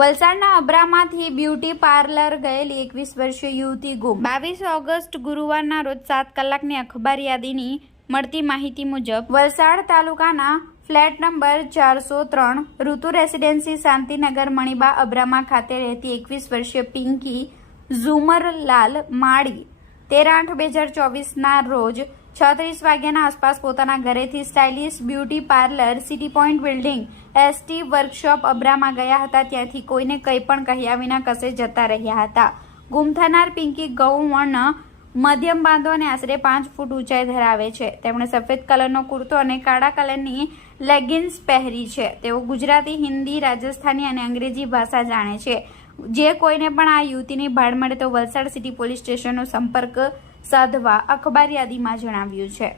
વલસાડના અબ્રામાંથી beauty parlour ગયેલી એકવીસ વર્ષીય યુવતી ગુમ. બાવીસ ઓગસ્ટ ગુરુવારના રોજ સાત કલાકની અખબાર યાદીની મળતી માહિતી મુજબ, વલસાડ તાલુકાના ફ્લેટ નંબર ચારસો ત્રણ ઋતુ રેસિડેન્સી શાંતિનગર મણિબા અબ્રામા ખાતે રહેતી એકવીસ વર્ષીય પિંકી ઝુમરલાલ માળી, તેર આઠ બે હજાર ચોવીસના રોજ છત્રીસ વાગ્યાના આસપાસ પોતાના ઘરેથી stylish beauty parlour, city point building, ST workshop અબ્રામાં ગયા હતા. ત્યાંથી કોઈને કંઈ પણ કહ્યા વિના કસે જતા રહ્યા હતા. ગુમ થનાર પિંકી ગૌવર્ણ મધ્યમ બાંધો અને આશરે પાંચ ફૂટ ઊંચાઈ ધરાવે છે. તેમણે સફેદ કલરનો કુર્તો અને કાળા કલરની લેગિન્સ પહેરી છે. તેઓ ગુજરાતી, હિન્દી, રાજસ્થાની અને અંગ્રેજી ભાષા જાણે છે. જે કોઈને પણ આ યુવતીની ભાડ મળે તો વલસાડ સિટી પોલીસ સ્ટેશનનો સંપર્ક સાધવા અખબાર યાદીમાં જણાવ્યું છે.